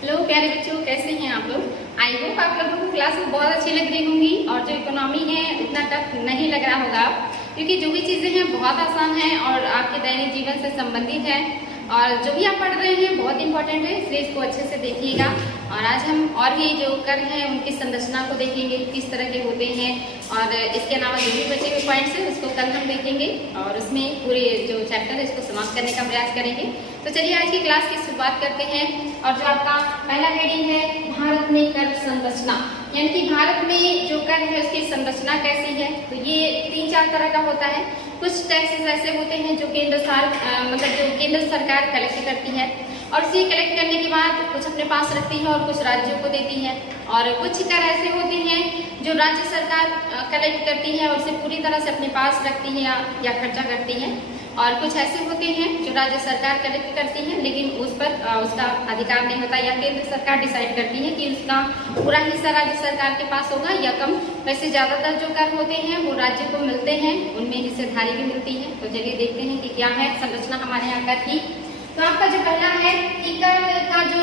Hello प्यारे बच्चों, कैसे हैं आप लोग। आई होप आप लोगों को क्लासेस बहुत अच्छी लग रही होंगी और जो इकोनॉमी है उतना टफ नहीं लग रहा होगा, क्योंकि जो भी चीज़ें हैं बहुत आसान हैं और आपके दैनिक जीवन से संबंधित है और जो भी आप पढ़ रहे हैं बहुत इंपॉर्टेंट है, इसलिए इसको अच्छे से देखिएगा। और आज हम और भी जो कर हैं उनकी संरचना को देखेंगे, किस तरह के होते हैं, और इसके अलावा जो भी बचे हुए पॉइंट्स हैं उसको कल हम देखेंगे और उसमें पूरे जो चैप्टर है इसको समाप्त करने का प्रयास करेंगे। तो चलिए आज की क्लास की शुरुआत करते हैं। और जो आपका पहला हेडिंग है भारत में कर संरचना, यानी कि भारत में जो कर है उसकी संरचना कैसी है। तो ये 3-4 तरह का होता है। कुछ टैक्सेस ऐसे होते हैं जो केंद्र सरकार कलेक्ट करती है और इसे कलेक्ट करने के बाद कुछ अपने पास रखती है और कुछ राज्यों को देती है। और कुछ कर ऐसे होते हैं जो राज्य सरकार कलेक्ट करती है और उसे पूरी तरह से अपने पास रखती है या खर्चा करती है। और कुछ ऐसे होते हैं जो राज्य सरकार कलेक्ट करती है लेकिन उस पर उसका अधिकार नहीं होता, या केंद्र सरकार डिसाइड करती है कि उसका पूरा हिस्सा राज्य सरकार के पास होगा या कम। वैसे ज्यादातर जो कर होते हैं वो राज्य को मिलते हैं, उनमें हिस्सेदारी भी मिलती है। तो चलिए देखते हैं कि क्या है संरचना हमारे यहाँ कर की। तो आपका जो पहला है कि कर का जो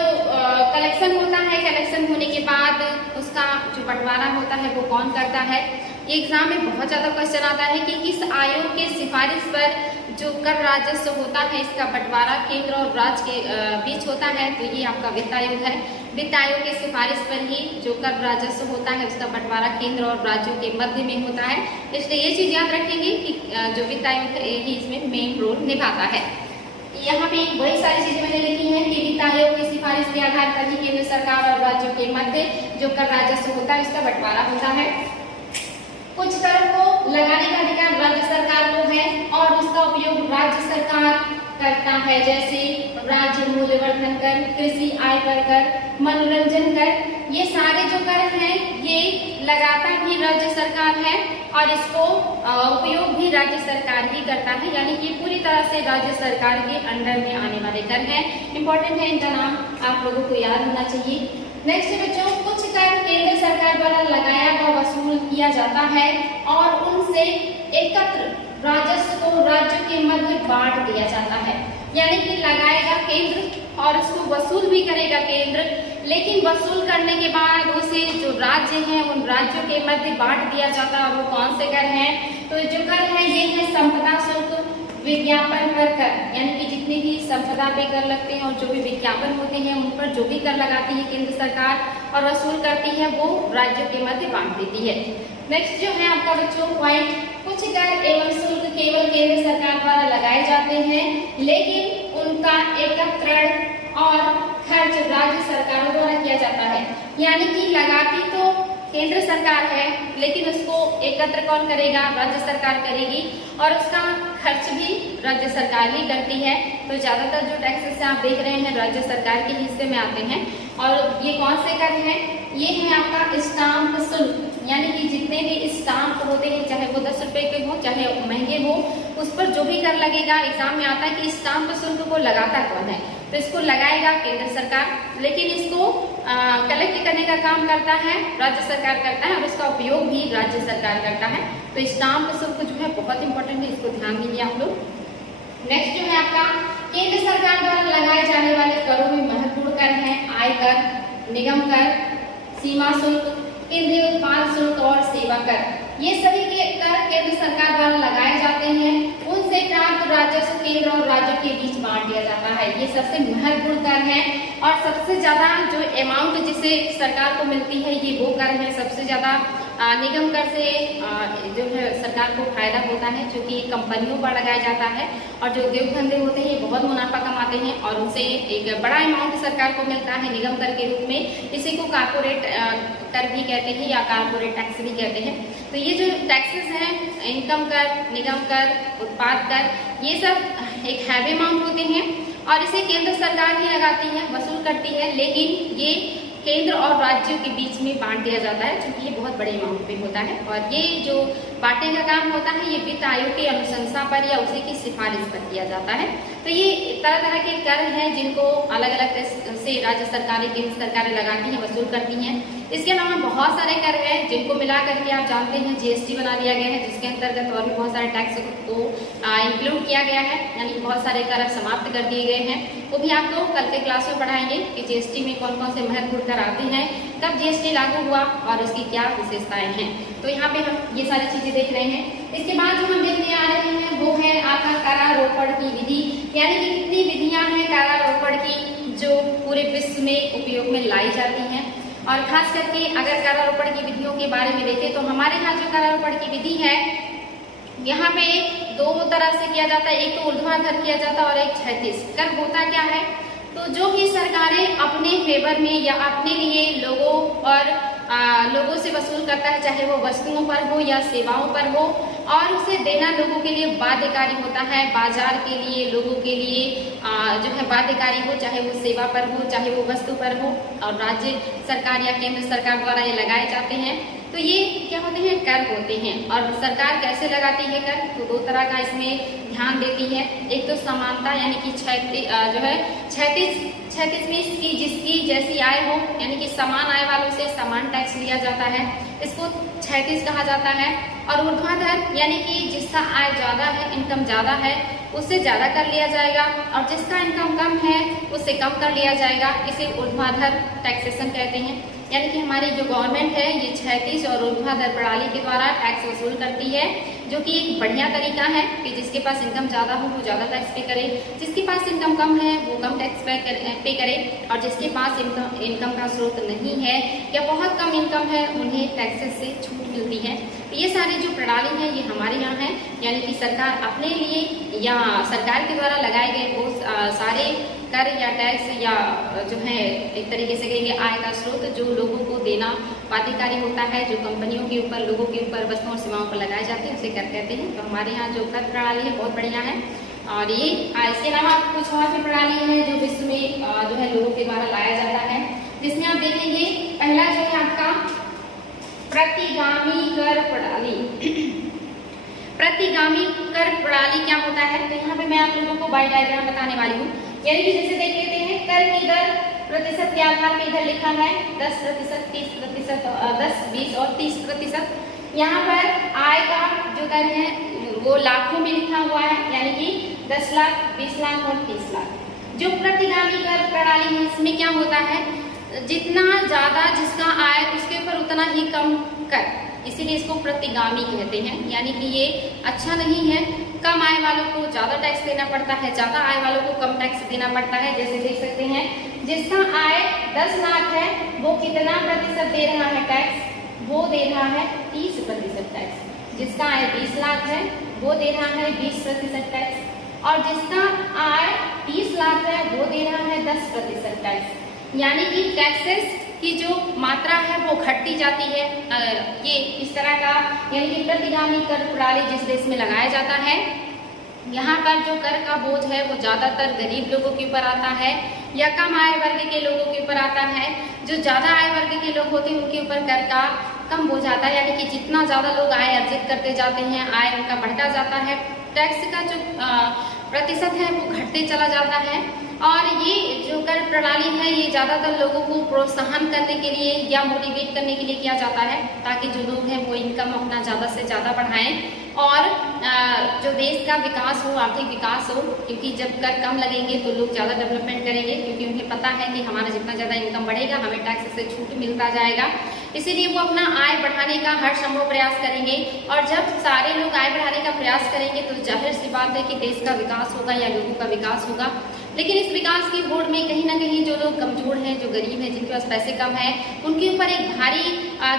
कलेक्शन होता है, कलेक्शन होने के बाद उसका जो बंटवारा होता है वो कौन करता है। ये एग्जाम में बहुत ज्यादा क्वेश्चन आता है कि किस आयोग के सिफारिश पर जो कर राजस्व होता है इसका बंटवारा केंद्र और राज्य के बीच होता है। तो ये आपका वित्त आयोग है। वित्त आयोग के सिफारिश पर ही जो कर राजस्व होता है उसका बंटवारा केंद्र और राज्यों के मध्य में होता है। इसलिए ये चीज याद रखेंगे कि जो वित्त आयोग है ही इसमें मेन रोल निभाता है। यहाँ पे वही सारी चीजें मैंने लिखी हैं कि वित्त आयोग की सिफारिश के आधार पर ही केंद्र सरकार और राज्यों के मध्य जो कर राजस्व होता है इसका बंटवारा होता है। कुछ कर को लगाने का अधिकार राज्य सरकार को है और उसका उपयोग राज्य सरकार करता है, जैसे राज्य मूल्यवर्धन कर, कृषि आय पर कर, मनोरंजन कर। ये सारे जो कर हैं ये लगाता भी राज्य सरकार है और इसको उपयोग भी राज्य सरकार ही करता है, यानी कि पूरी तरह से राज्य सरकार के अंडर में आने वाले कर हैं। इंपॉर्टेंट है, इनका नाम आप लोगों को याद होना चाहिए। नेक्स्ट बच्चों, कुछ कर केंद्र सरकार द्वारा लगाया व वसूल किया जाता है और उनसे एकत्र राजस्व को राज्यों के मध्य बांट दिया जाता है, यानी कि लगाएगा केंद्र और उसको वसूल भी करेगा केंद्र, लेकिन वसूल करने के बाद उसे जो राज्य हैं उन राज्यों के मध्य बांट दिया जाता है। और वो कौन से कर हैं? तो जो कर है ये है संपदा शुल्क, विज्ञापन पर कर, यानी कि जितने भी संपदा पे कर लगते हैं और जो भी विज्ञापन होते हैं उन पर जो भी कर लगाती है केंद्र सरकार और वसूल करती है वो राज्यों के मध्य बांट देती है। नेक्स्ट जो है आपका बच्चों पॉइंट, कुछ कर एवं शुल्क केवल केंद्र सरकार द्वारा लगाए जाते हैं लेकिन उनका एकत्रण और खर्च राज्य सरकारों द्वारा किया जाता है, यानी कि लगाती तो केंद्र सरकार है लेकिन उसको एकत्र कौन करेगा? राज्य सरकार करेगी और उसका खर्च भी राज्य सरकार ही करती है। तो ज्यादातर जो टैक्सेस आप देख रहे हैं राज्य सरकार के हिस्से में आते हैं। और ये कौन से कर हैं? ये है आपका स्टाम्प शुल्क, यानी कि जितने भी स्टाम्प होते हैं चाहे वो 10 रुपए के हो चाहे महंगे हो, उस पर जो भी कर लगेगा। एग्जाम में आता है कि स्टाम्प शुल्क को लगाता कौन है, तो इसको लगाएगा केंद्र सरकार, लेकिन इसको कलेक्ट करने का काम करता है राज्य सरकार करता है और उसका उपयोग भी राज्य सरकार करता है। तो स्टाम्प शुल्क जो है बहुत इंपॉर्टेंट है, इसको ध्यान दीजिए आप लोग। नेक्स्ट जो है आपका केंद्र सरकार द्वारा लगाए जाने वाले करों में महत्वपूर्ण कर है आयकर, निगम कर, सीमा शुल्क, केंद्रीय उत्पाद शुल्क और सेवा कर। ये सभी के कर केंद्र सरकार द्वारा लगाए जाते हैं, उनसे प्राप्त राजस्व केंद्र और राज्यों के बीच बांट दिया जाता है। ये सबसे महत्वपूर्ण कर है और सबसे ज्यादा जो अमाउंट जिसे सरकार को मिलती है ये वो कर है। सबसे ज्यादा निगम कर से जो है सरकार को फायदा होता है, क्योंकि कंपनियों पर लगाया जाता है और जो उद्योग धंधे होते हैं ये बहुत मुनाफा कमाते हैं और उनसे एक बड़ा अमाउंट सरकार को मिलता है निगम कर के रूप में। इसी को कारपोरेट कर भी कहते हैं या कारपोरेट टैक्स भी कहते हैं। तो ये जो टैक्सेस हैं, इनकम कर, निगम कर, उत्पाद कर, ये सब एक हैवी अमाउंट होते हैं और इसे केंद्र सरकार ही लगाती है, वसूल करती है, लेकिन ये केंद्र और राज्यों के बीच में बांट दिया जाता है क्योंकि ये बहुत बड़े अमाउंट पे होता है। और ये जो बांटने का काम होता है ये वित्त आयोग की अनुशंसा पर या उसी की सिफारिश पर किया जाता है। तो ये तरह तरह के कर हैं जिनको अलग अलग से राज्य सरकारें, केंद्र सरकारें लगाती हैं, वसूल करती हैं। इसके अलावा बहुत सारे कर हैं जिनको मिला करके आप जानते हैं जीएसटी बना दिया गया है, जिसके अंतर्गत और भी बहुत सारे टैक्स को इंक्लूड किया गया है, यानी बहुत सारे कर अब समाप्त कर दिए गए हैं। वो भी आपको कल के क्लास में पढ़ाएंगे कि जीएसटी में कौन कौन से महत्वपूर्ण कर आते हैं, कब जीएसटी लागू हुआ और उसकी क्या विशेषताएं हैं। तो यहाँ पे हम ये सारी चीजें देख रहे हैं। इसके बाद जो हम देखने आ रहे हैं वो है आपका करारोपण की विधि, यानी कि कितनी विधियां हैं करारोपण की जो पूरे विश्व में उपयोग में लाई जाती हैं। और खास करके अगर करारोपण की विधियों के बारे में देखें तो हमारे यहाँ जो करारोपण की विधि है यहाँ पे दो तरह से किया जाता है, एक तो ऊर्ध्वाधर किया जाता है और एक क्षैतिज। कर होता क्या है, तो जो भी सरकारें अपने फेवर में या अपने लिए लोगों और लोगों से वसूल करता है, चाहे वो वस्तुओं पर हो या सेवाओं पर हो, और उसे देना लोगों के लिए बाध्यकारी होता है। बाजार के लिए, लोगों के लिए जो है बाध्यकारी हो, चाहे वो सेवा पर हो, चाहे वो वस्तु पर हो, और राज्य सरकार या केंद्र सरकार द्वारा ये लगाए जाते हैं। तो ये क्या होते हैं, कर होते हैं। और सरकार कैसे लगाती है कर, तो दो तरह का इसमें ध्यान देती है। एक तो समानता यानी कि क्षैतिज में इसकी जिसकी जैसी आय हो, यानी कि समान आय वालों से समान टैक्स लिया जाता है, इसको क्षैतिज कहा जाता है। और ऊर्ध्वाधर यानी कि जिसका आय ज्यादा है, इनकम ज्यादा है, उससे ज्यादा कर लिया जाएगा, और जिसका इनकम कम है उससे कम कर लिया जाएगा। इसे ऊर्ध्वाधर टैक्सेशन कहते हैं। यानी कि हमारी जो गवर्नमेंट है ये क्षैतिज और ऊर्ध्वाधर प्रणाली के द्वारा टैक्स वसूल करती है, जो कि एक बढ़िया तरीका है कि जिसके पास इनकम ज्यादा हो वो ज्यादा टैक्स पे करे, जिसके पास इनकम कम है वो कम टैक्स पे करे, और जिसके पास इनकम का स्रोत नहीं है या बहुत कम इनकम है उन्हें टैक्सेस से छूट मिलती है। तो ये सारी जो प्रणाली है ये हमारे यहाँ है, यानी कि सरकार अपने लिए या सरकार के द्वारा लगाए गए वो सारे कर या टैक्स या जो है एक तरीके से कहेंगे आय का स्रोत जो लोगों को देना बाध्यकारी होता है, जो कंपनियों के ऊपर, लोगों के ऊपर, वस्तुओं और सेवाओं पर लगाए जाते हैं, उसे कर कहते हैं। तो हमारे यहाँ जो कर प्रणाली है बहुत बढ़िया है। और ये इसके अलावा कुछ और भी प्रणाली है जो विश्व में जो है लोगों के द्वारा लाया जाता है, जिसमें आप देखेंगे पहला जो है आपका प्रतिगामी कर प्रणाली। प्रतिगामी कर प्रणाली क्या होता है, तो यहाँ पे मैं आप लोगों को बाई डायग्राम बताने वाली हूँ। यानी कि जैसे देख लेते हैं कर की दर प्रतिशत के आधार पे इधर लिखा है 10%, 30%, 10, 20 और 30%। यहाँ पर आय का जो दर है वो लाखों में लिखा हुआ है, यानी कि 10 लाख, 20 लाख और 30 लाख। जो प्रतिगामी कर प्रणाली है इसमें क्या होता है, जितना ज्यादा जिसका आय उसके ऊपर उतना ही कम कर, इसीलिए इसको प्रतिगामी कहते हैं। यानी कि ये अच्छा नहीं है, कम आय वालों को ज्यादा टैक्स देना पड़ता है, ज्यादा आय वालों को कम टैक्स देना पड़ता है। जैसे देख सकते हैं जिसका आय 10 लाख है वो कितना प्रतिशत दे रहा है टैक्स, वो दे रहा है 30% टैक्स। जिसका आय 20 लाख है वो दे रहा है 20% टैक्स, और जिसका आय 30 लाख है वो दे रहा है 10% टैक्स। यानी कि टैक्सेस की जो मात्रा है वो घटती जाती है। ये इस तरह का यानी कि प्रतिगामी कर प्रणाली जिस देश में लगाया जाता है, यहाँ पर जो कर का बोझ है वो ज्यादातर गरीब लोगों के ऊपर आता है या कम आय वर्ग के लोगों के ऊपर आता है। जो ज्यादा आय वर्ग के लोग होते हैं उनके ऊपर कर का कम बोझ आता है, यानी कि जितना ज्यादा लोग आय अर्जित करते जाते हैं, आय उनका बढ़ता जाता है, टैक्स का जो प्रतिशत है वो घटते चला जाता है। और ये जो कर प्रणाली है ये ज्यादातर लोगों को प्रोत्साहन करने के लिए या मोटिवेट करने के लिए किया जाता है, ताकि जो लोग हैं वो इनकम अपना ज्यादा से ज्यादा बढ़ाएं और जो देश का विकास हो, आर्थिक विकास हो। क्योंकि जब कर कम लगेंगे तो लोग ज्यादा डेवलपमेंट करेंगे, क्योंकि उन्हें पता है कि हमारा जितना ज्यादा इनकम बढ़ेगा हमें टैक्स से छूट मिलता जाएगा। इसीलिए वो अपना आय बढ़ाने का हर संभव प्रयास करेंगे, और जब सारे लोग आय बढ़ाने का प्रयास करेंगे तो जाहिर सी बात है कि देश का विकास होगा या लोगों का विकास होगा। लेकिन इस विकास की होड़ में कहीं ना कहीं जो लोग कमजोर हैं, जो गरीब हैं, जिनके पास पैसे कम है, उनके ऊपर एक भारी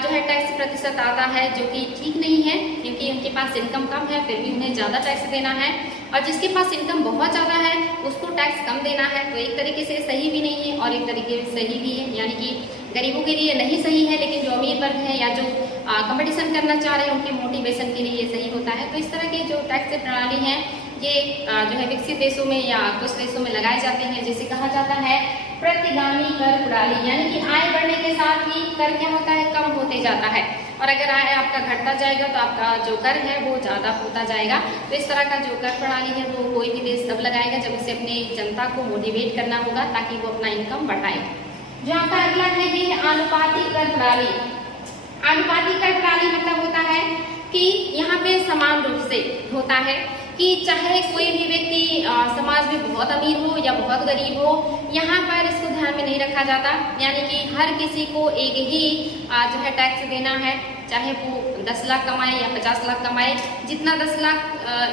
जो है टैक्स प्रतिशत आता है, जो कि ठीक नहीं है, क्योंकि उनके पास इनकम कम है फिर भी उन्हें ज्यादा टैक्स देना है, और जिसके पास इनकम बहुत ज्यादा है उसको टैक्स कम देना है। तो एक तरीके से सही भी नहीं है और एक तरीके से सही भी है, यानी कि गरीबों के लिए नहीं सही है, लेकिन जो अमीर वर्ग है या जो कंपटीशन करना चाह रहे हैं उनके मोटिवेशन के लिए ये सही होता है। तो इस तरह के जो टैक्स प्रणाली है ये जो है विकसित देशों में या कुछ देशों में लगाए जाते हैं, जिसे कहा जाता है प्रतिगामी कर प्रणाली। यानी कि आय बढ़ने के साथ ही कर क्या होता है, कम होते जाता है। और अगर आय आपका घटता जाएगा तो आपका जो कर है वो ज़्यादा होता जाएगा। तो इस तरह का जो कर प्रणाली है वो कोई भी देश तब लगाएगा जब उसे अपने जनता को मोटिवेट करना होगा ताकि वो अपना इनकम बढ़ाए। जो आपका अगला है ये है आनुपातिक कर प्रणाली। आनुपातिक कर प्रणाली मतलब होता है कि यहाँ पे समान रूप से होता है कि चाहे कोई भी व्यक्ति समाज में बहुत अमीर हो या बहुत गरीब हो, यहाँ पर इसको ध्यान में नहीं रखा जाता। यानी कि हर किसी को एक ही जो है टैक्स देना है, चाहे वो 10 लाख कमाए या 50 लाख कमाए। जितना 10 लाख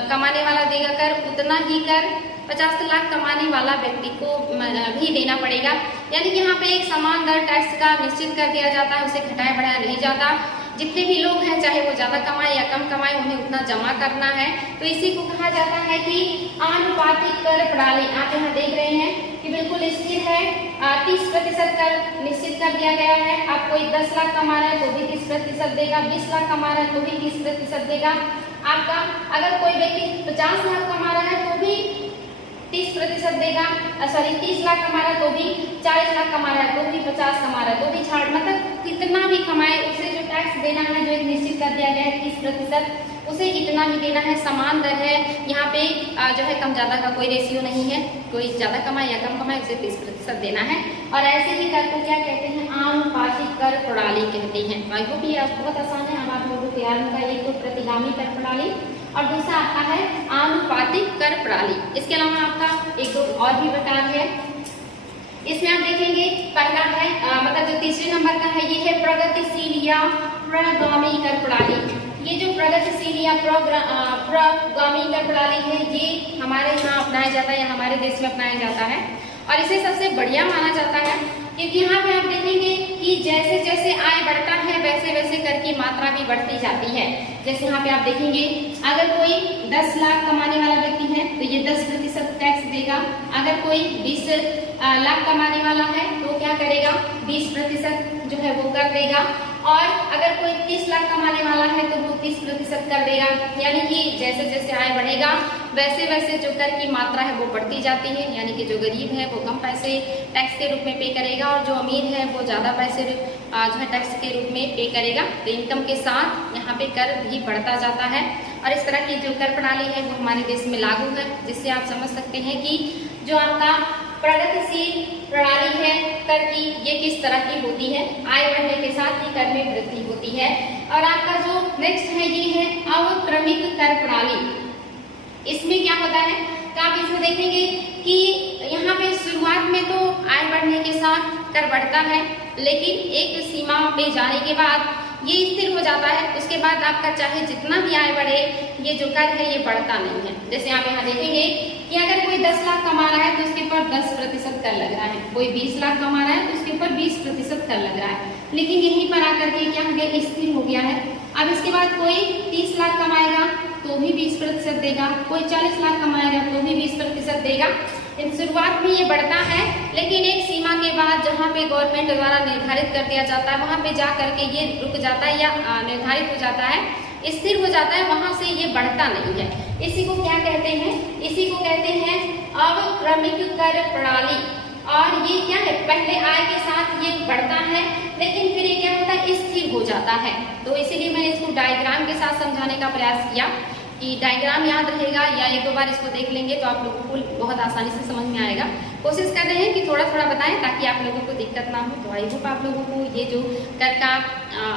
कमाने वाला देगा कर, उतना ही कर 50 लाख कमाने वाला व्यक्ति को भी देना पड़ेगा। यानी कि यहाँ पे एक समान दर टैक्स का निश्चित कर दिया जाता है, उसे घटाया बढ़ाया नहीं जाता। जितने भी लोग हैं चाहे वो ज्यादा कमाए या कम कमाए, उन्हें उतना जमा करना है। तो इसी को कहा जाता है कि आनुपातिक कर प्रणाली। आप यहाँ देख रहे हैं कि बिल्कुल स्थिर है, 30% कर निश्चित कर दिया गया है। आप कोई 10 लाख कमा रहे हैं तो भी 30% देगा, 20 लाख कमा रहे हैं तो भी 30% देगा। आपका अगर कोई व्यक्ति 50 लाख कमा रहा है तो भी 30% देगा, सॉरी 30 लाख कमा रहा है तो भी, 40 लाख कमा रहा है तो भी, 50 कमा रहा है तो भी छाड़, मतलब कितना भी कमाए उसे जो टैक्स देना है जो एक निश्चित कर दिया गया है 30%, उसे इतना ही देना है। समान दर है, यहाँ पे जो है कम ज्यादा का कोई रेशियो नहीं है, कोई ज्यादा कमाए या कम कमाए उसे 30% देना है। और ऐसे ही कर को क्या कहते हैं, आनुपातिक कर प्रणाली कहते हैं। आई होप ये बहुत आसान है, अब आप लोगों को तैयार होगा। एक तो प्रतिगामी कर प्रणाली और दूसरा आपका है आनुपातिक कर प्रणाली। इसके अलावा आपका एक दो और भी प्रकार है, इसमें आप देखेंगे पहला है मतलब जो तीसरे नंबर का है ये है प्रगतिशील या प्रगामी कर प्रणाली। ये जो प्रगतिशील या प्रगामी कर प्रणाली है ये हमारे यहाँ अपनाया जाता है या हमारे देश में अपनाया जाता है और इसे सबसे बढ़िया माना जाता है क्योंकि यहाँ पे आप देखेंगे कि जैसे जैसे आय बढ़ता है वैसे वैसे कर की मात्रा भी बढ़ती जाती है। जैसे यहाँ पे आप देखेंगे अगर कोई 10 लाख कमाने वाला व्यक्ति है तो ये 10% टैक्स देगा। अगर कोई 20 लाख कमाने वाला है तो क्या करेगा, 20% जो है वो कर देगा। और अगर कोई 30 लाख कमाने वाला है तो वो 30% कर देगा। यानी कि जैसे जैसे आय बढ़ेगा वैसे वैसे जो कर की मात्रा है वो बढ़ती जाती है। यानी कि जो गरीब है वो कम पैसे टैक्स के रूप में पे करेगा और जो अमीर है वो ज़्यादा पैसे जो है टैक्स के रूप में पे करेगा। तो इनकम के साथ यहाँ पे कर भी बढ़ता जाता है और इस तरह की जो कर प्रणाली है वो हमारे देश में लागू है, जिससे आप समझ सकते हैं कि जो आपका प्रगतिशील प्रणाली है कर की ये किस तरह की होती है। आय बढ़ने के साथ ही कर में वृद्धि होती है। और आपका जो नेक्स्ट है ये है अवक्रमिक कर प्रणाली। इसमें क्या होता है तो आप इसमें देखेंगे कि यहाँ पे शुरुआत में तो आय बढ़ने के साथ कर बढ़ता है, लेकिन एक सीमा पे जाने के बाद ये स्थिर हो जाता है। उसके बाद आपका चाहे जितना भी आय बढ़े ये जो कर है ये बढ़ता नहीं है। जैसे आप यहाँ देखेंगे कि अगर कोई 10 लाख कमा रहा है तो उसके ऊपर 10% कर लग रहा है, कोई 20 लाख कमा रहा है तो उसके ऊपर 20% कर लग रहा है। लेकिन यहीं पर आकर के क्या हो गया, स्थिर हो गया है। अब इसके बाद कोई 30 लाख कमाएगा तो भी 20% देगा, कोई 40 लाख कमाएगा तो भी 20% देगा। इन शुरुआत में ये बढ़ता है, लेकिन एक सीमा के बाद जहाँ पे गवर्नमेंट द्वारा निर्धारित कर दिया जाता है वहाँ पे जा करके ये रुक जाता है या निर्धारित हो जाता है, स्थिर हो जाता है, वहाँ से ये बढ़ता नहीं है। इसी को क्या कहते हैं, इसी को कहते हैं अवक्रमिक कर प्रणाली। और ये क्या है, पहले आय के साथ ये बढ़ता है लेकिन फिर ये क्या होता है, स्थिर हो जाता है। तो इसीलिए मैंने इसको डायग्राम के साथ समझाने का प्रयास किया कि डायग्राम याद रहेगा या एक दो बार इसको देख लेंगे तो आप लोगों को बहुत आसानी से समझ में आएगा। कोशिश कर रहे हैं कि थोड़ा थोड़ा बताएं ताकि आप लोगों को दिक्कत ना हो। तो आई होप आप लोगों को ये जो कर का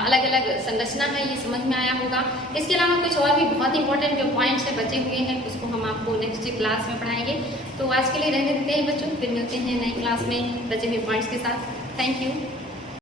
अलग अलग संरचना है ये समझ में आया होगा। इसके अलावा कुछ और भी बहुत इंपॉर्टेंट जो पॉइंट्स है बचे हुए हैं उसको हम आपको नेक्स्ट क्लास में पढ़ाएंगे। तो आज के लिए रहने देते हैं बच्चों, फिर मिलते हैं नई क्लास में बचे हुए पॉइंट्स के साथ। Thank you.